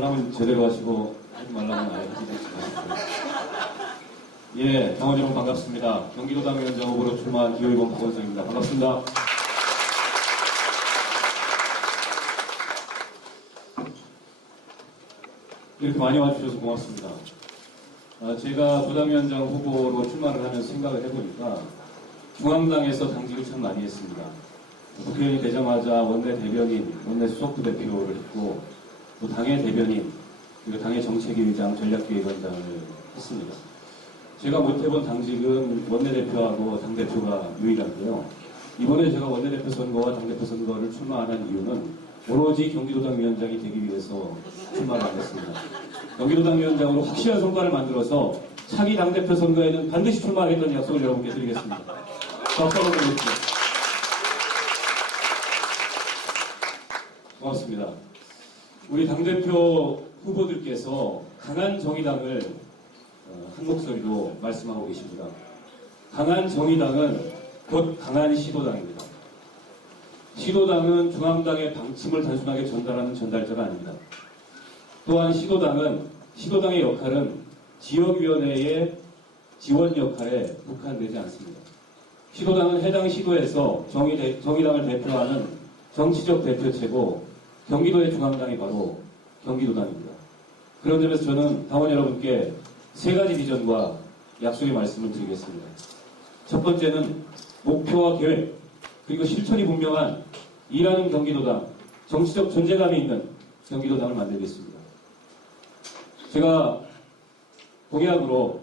강남은 제대로 하시고 하지 말라면 아예 하지 마십시오. 예, 당원 여러분 반갑습니다. 경기도당 위원장 후보로 출마한 기호이번 박원성입니다. 반갑습니다. 이렇게 많이 와주셔서 고맙습니다. 제가 부당위원장 후보로 출마를 하면서 생각을 해보니까 중앙당에서 당직을 참 많이 했습니다. 국회의원이 되자마자 원내 대변인, 원내 수석부 대표를 했고 또 당의 대변인, 그리고 당의 정책위의장, 전략기획위원장을 했습니다. 제가 못해본 당직은 원내대표하고 당대표가 유일한데요. 이번에 제가 원내대표 선거와 당대표 선거를 출마 안 한 이유는 오로지 경기도당 위원장이 되기 위해서 출마를 안 했습니다. 경기도당 위원장으로 확실한 성과를 만들어서 차기 당대표 선거에는 반드시 출마하겠다는 약속을 여러분께 드리겠습니다. 박수 한번 드리겠습니다. 고맙습니다. 우리 당대표 후보들께서 강한 정의당을 한 목소리로 말씀하고 계십니다. 강한 정의당은 곧 강한 시도당입니다. 시도당은 중앙당의 방침을 단순하게 전달하는 전달자가 아닙니다. 또한 시도당의 역할은 지역위원회의 지원 역할에 국한되지 않습니다. 시도당은 해당 시도에서 정의당을 대표하는 정치적 대표체고 경기도의 중앙당이 바로 경기도당입니다. 그런 점에서 저는 당원 여러분께 세 가지 비전과 약속의 말씀을 드리겠습니다. 첫 번째는 목표와 계획, 그리고 실천이 분명한 일하는 경기도당, 정치적 존재감이 있는 경기도당을 만들겠습니다. 제가 공약으로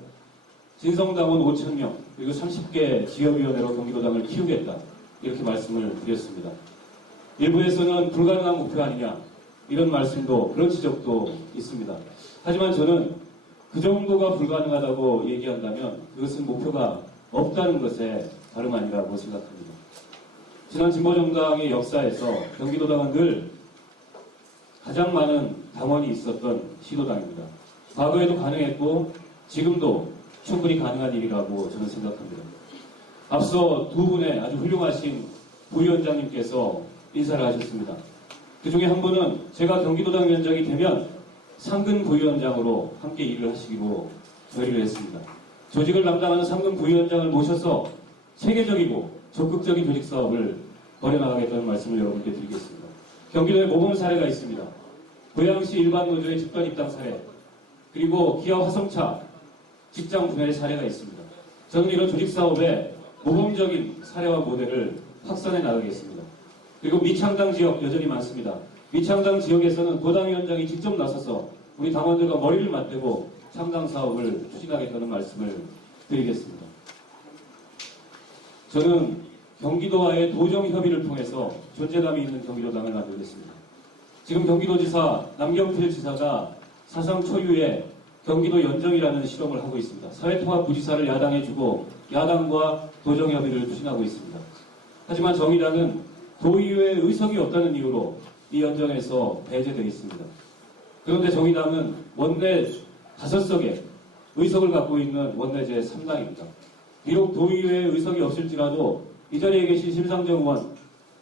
진성당원 5,000명, 그리고 30개 지역위원회로 경기도당을 키우겠다, 이렇게 말씀을 드렸습니다. 일부에서는 불가능한 목표 아니냐, 이런 말씀도, 그런 지적도 있습니다. 하지만 저는 그 정도가 불가능하다고 얘기한다면 그것은 목표가 없다는 것에 다름 아니라고 생각합니다. 지난 진보정당의 역사에서 경기도당은 늘 가장 많은 당원이 있었던 시도당입니다. 과거에도 가능했고 지금도 충분히 가능한 일이라고 저는 생각합니다. 앞서 두 분의 아주 훌륭하신 부위원장님께서 인사를 하셨습니다. 그 중에 한 분은 제가 경기도당 위원장이 되면 상근 부위원장으로 함께 일을 하시기로 결의를 했습니다. 조직을 담당하는 상근 부위원장을 모셔서 체계적이고 적극적인 조직 사업을 벌여나가겠다는 말씀을 여러분께 드리겠습니다. 경기도에 모범 사례가 있습니다. 고양시 일반 노조의 집단 입당 사례, 그리고 기아 화성차 직장 분해의 사례가 있습니다. 저는 이런 조직 사업에 모범적인 사례와 모델을 확산해 나가겠습니다. 그리고 미창당 지역 여전히 많습니다. 미창당 지역에서는 도당위원장이 직접 나서서 우리 당원들과 머리를 맞대고 창당 사업을 추진하겠다는 말씀을 드리겠습니다. 저는 경기도와의 도정 협의를 통해서 존재감이 있는 경기도당을 만들겠습니다. 지금 경기도지사 남경필 지사가 사상 초유의 경기도 연정이라는 실험을 하고 있습니다. 사회통합부지사를 야당에 주고 야당과 도정 협의를 추진하고 있습니다. 하지만 정의당은 도의회에 의석이 없다는 이유로 이 연정에서 배제되어 있습니다. 그런데 정의당은 원내 5석의 의석을 갖고 있는 원내제 3당입니다. 비록 도의회에 의석이 없을지라도 이 자리에 계신 심상정 의원,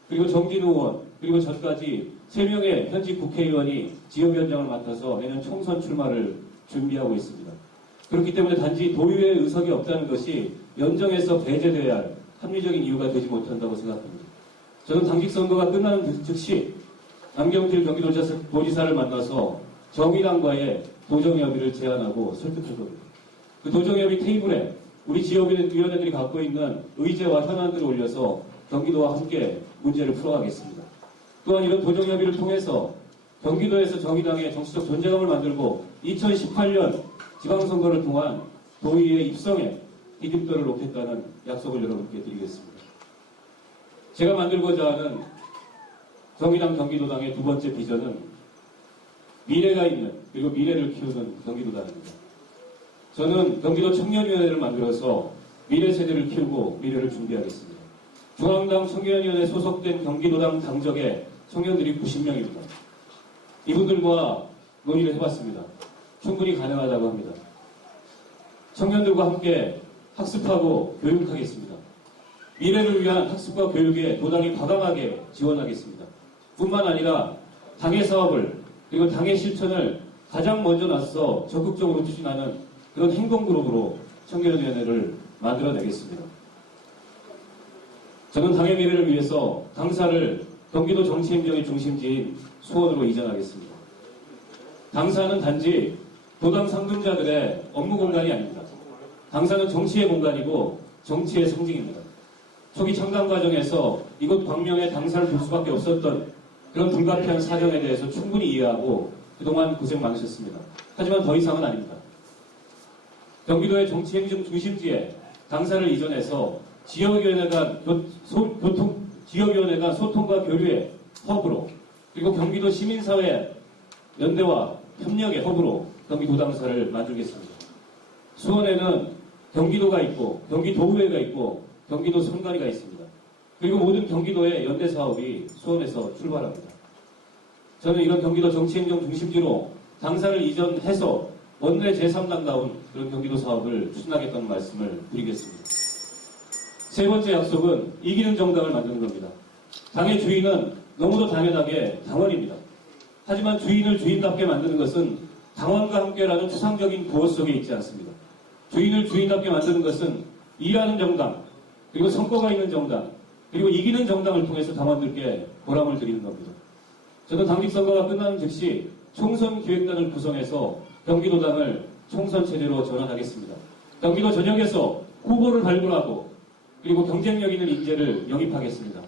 그리고 정진우 의원, 그리고 저까지 3명의 현직 국회의원이 지역위원장을 맡아서 내년 총선 출마를 준비하고 있습니다. 그렇기 때문에 단지 도의회에 의석이 없다는 것이 연정에서 배제되어야 할 합리적인 이유가 되지 못한다고 생각합니다. 저는 당직 선거가 끝나는 즉시 남경필 경기도지사를 만나서 정의당과의 도정협의를 제안하고 설득할 겁니다. 그 도정협의 테이블에 우리 지역위원회들이 갖고 있는 의제와 현안들을 올려서 경기도와 함께 문제를 풀어가겠습니다. 또한 이런 도정협의를 통해서 경기도에서 정의당의 정치적 존재감을 만들고 2018년 지방선거를 통한 도의회 입성에 디딤돌을 놓겠다는 약속을 여러분께 드리겠습니다. 제가 만들고자 하는 정의당 경기도당의 두 번째 비전은 미래가 있는, 그리고 미래를 키우는 경기도당입니다. 저는 경기도 청년위원회를 만들어서 미래 세대를 키우고 미래를 준비하겠습니다. 중앙당 청년위원회에 소속된 경기도당 당적의 청년들이 90명입니다. 이분들과 논의를 해봤습니다. 충분히 가능하다고 합니다. 청년들과 함께 학습하고 교육하겠습니다. 미래를 위한 학습과 교육에 도당이 과감하게 지원하겠습니다. 뿐만 아니라 당의 사업을, 그리고 당의 실천을 가장 먼저 나서 적극적으로 추진하는 그런 행동그룹으로 청결위원회를 만들어내겠습니다. 저는 당의 미래를 위해서 당사를 경기도 정치행정의 중심지인 수원으로 이전하겠습니다. 당사는 단지 도당 상근자들의 업무 공간이 아닙니다. 당사는 정치의 공간이고 정치의 상징입니다. 초기 창당 과정에서 이곳 광명에 당사를 둘 수밖에 없었던 그런 불가피한 사정에 대해서 충분히 이해하고 그동안 고생 많으셨습니다. 하지만 더 이상은 아닙니다. 경기도의 정치행정 중심지에 당사를 이전해서 지역위원회 간 소통과 교류의 허브로, 그리고 경기도 시민사회 연대와 협력의 허브로 경기도당사를 만들겠습니다. 수원에는 경기도가 있고 경기도의회가 있고 경기도 선관위가 있습니다. 그리고 모든 경기도의 연대 사업이 수원에서 출발합니다. 저는 이런 경기도 정치행정 중심지로 당사를 이전해서 원내 제3당다운 그런 경기도 사업을 추진하겠다는 말씀을 드리겠습니다. 세 번째 약속은 이기는 정당을 만드는 겁니다. 당의 주인은 너무도 당연하게 당원입니다. 하지만 주인을 주인답게 만드는 것은 당원과 함께라는 추상적인 구호 속에 있지 않습니다. 주인을 주인답게 만드는 것은 일하는 정당, 그리고 성과가 있는 정당, 그리고 이기는 정당을 통해서 당원들께 보람을 드리는 겁니다. 저는 당직 선거가 끝나는 즉시 총선 기획단을 구성해서 경기도당을 총선 체제로 전환하겠습니다. 경기도 전역에서 후보를 발굴하고 그리고 경쟁력 있는 인재를 영입하겠습니다.